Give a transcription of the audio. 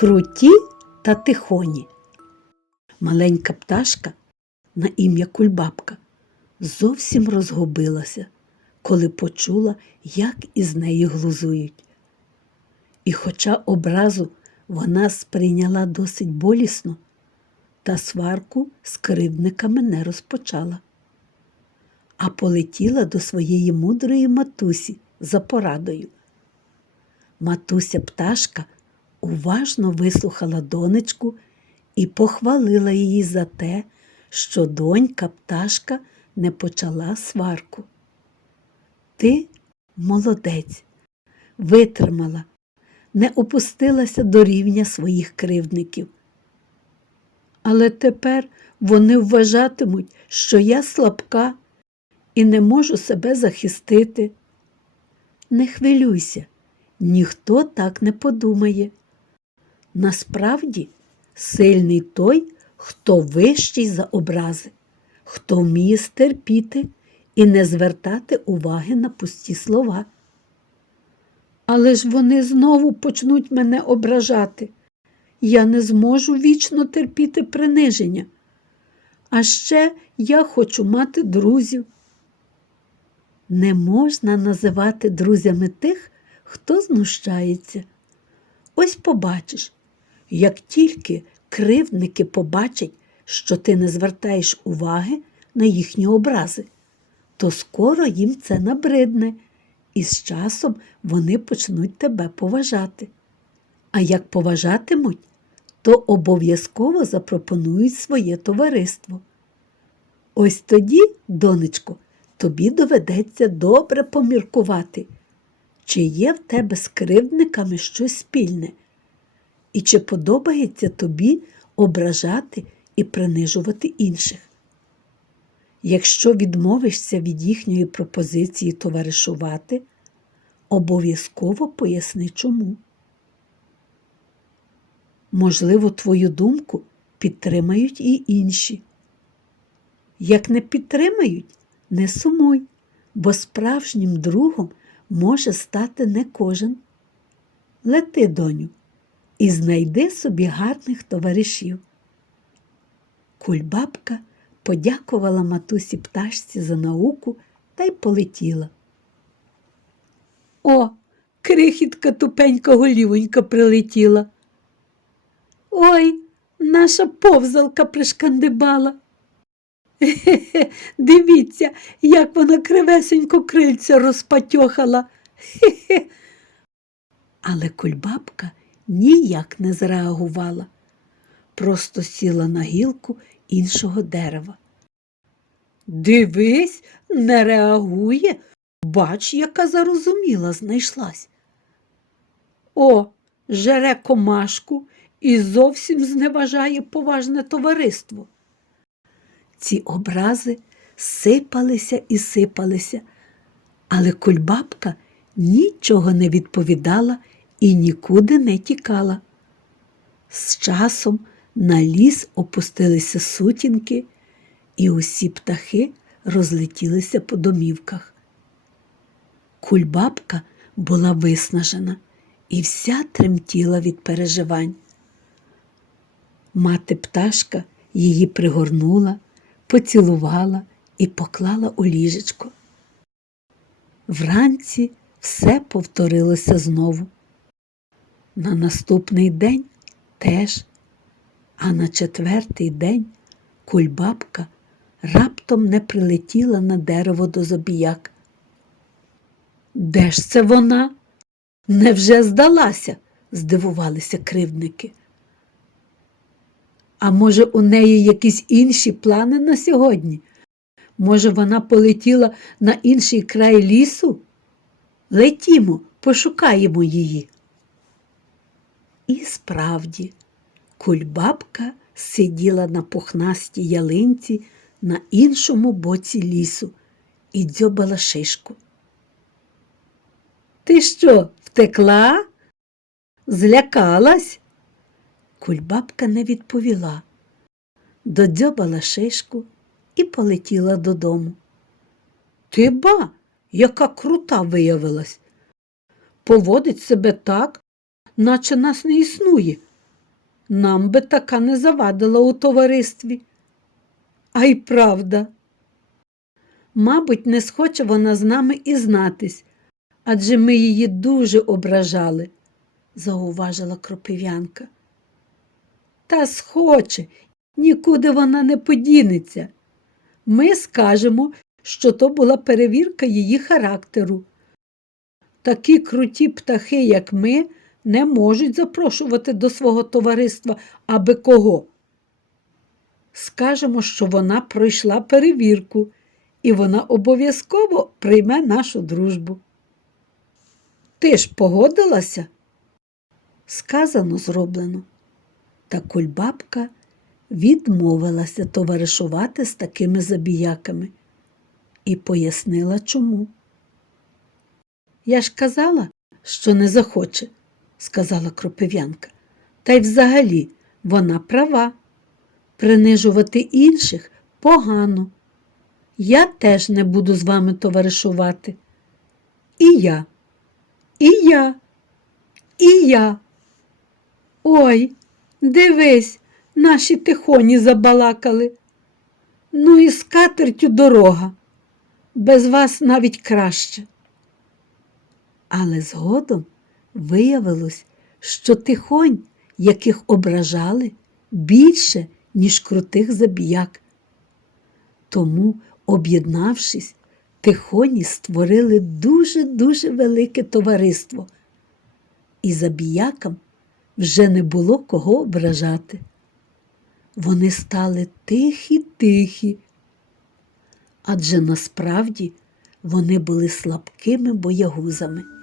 Круті та тихоні. Маленька пташка на ім'я Кульбабка зовсім розгубилася, коли почула, як із неї глузують. І хоча образу вона сприйняла досить болісно, та сварку з кривдниками не розпочала, а полетіла до своєї мудрої матусі за порадою. Матуся пташка уважно вислухала донечку і похвалила її за те, що донька пташка не почала сварку. Ти молодець, витримала, не опустилася до рівня своїх кривдників. Але тепер вони вважатимуть, що я слабка і не можу себе захистити. Не хвилюйся, ніхто так не подумає. Насправді, сильний той, хто вищий за образи, хто вміє стерпіти і не звертати уваги на пусті слова. Але ж вони знову почнуть мене ображати. Я не зможу вічно терпіти приниження. А ще я хочу мати друзів. Не можна називати друзями тих, хто знущається. Ось побачиш, як тільки кривдники побачать, що ти не звертаєш уваги на їхні образи, то скоро їм це набридне, і з часом вони почнуть тебе поважати. А як поважатимуть, то обов'язково запропонують своє товариство. Ось тоді, донечко, тобі доведеться добре поміркувати, чи є в тебе з кривдниками щось спільне, і чи подобається тобі ображати і принижувати інших. Якщо відмовишся від їхньої пропозиції товаришувати, обов'язково поясни чому. Можливо, твою думку підтримають і інші. Як не підтримають, не сумуй, бо справжнім другом може стати не кожен. Лети, доню, і знайди собі гарних товаришів. Кульбабка подякувала матусі пташці за науку та й полетіла. О, крихітка тупенька голівонька прилетіла. Ой, наша повзалка пришкандибала. Хе-хе, дивіться, як вона кривесенько крильця розпатьохала. Хе-хе. Але кульбабка ніяк не зреагувала, просто сіла на гілку іншого дерева. Дивись, не реагує, бач, яка зарозуміла знайшлась. О, жере комашку і зовсім зневажає поважне товариство. Ці образи сипалися і сипалися, але кульбабка нічого не відповідала і нікуди не тікала. З часом на ліс опустилися сутінки, і усі птахи розлетілися по домівках. Кульбабка була виснажена і вся тремтіла від переживань. Мати пташка її пригорнула, поцілувала і поклала у ліжечко. Вранці все повторилося знову. На наступний день теж, а на четвертий день кульбабка раптом не прилетіла на дерево до зобіяк. Де ж це вона? Невже здалася? здивувалися кривдники. А може, у неї якісь інші плани на сьогодні? Може, вона полетіла на інший край лісу? Летімо, пошукаємо її. І справді, кульбабка сиділа на пухнастій ялинці на іншому боці лісу і дзьобала шишку. Ти що, втекла? Злякалась? Кульбабка не відповіла, додзьобала шишку і полетіла додому. Ти ба, яка крута виявилась. Поводить себе так, наче нас не існує, нам би така не завадила у товаристві. А й правда. Мабуть, не схоче вона з нами і знатись, адже ми її дуже ображали, зауважила кропив'янка. Та схоче, нікуди вона не подінеться. Ми скажемо, що то була перевірка її характеру. Такі круті птахи, як ми, не можуть запрошувати до свого товариства аби кого. Скажемо, що вона пройшла перевірку, і вона обов'язково прийме нашу дружбу. Ти ж погодилася? Сказано, зроблено. Та кульбабка відмовилася товаришувати з такими забіяками і пояснила чому. Я ж казала, що не захоче, сказала кропив'янка. Та й взагалі вона права. Принижувати інших погано. Я теж не буду з вами товаришувати. І я, і я, і я. Ой, дивись, наші тихоні забалакали. Ну і з катертю дорога. Без вас навіть краще. Але згодом виявилось, що тихонь, яких ображали, більше, ніж крутих забіяк. Тому, об'єднавшись, тихоні створили дуже-дуже велике товариство, і забіякам вже не було кого ображати. Вони стали тихі-тихі, адже насправді вони були слабкими боягузами.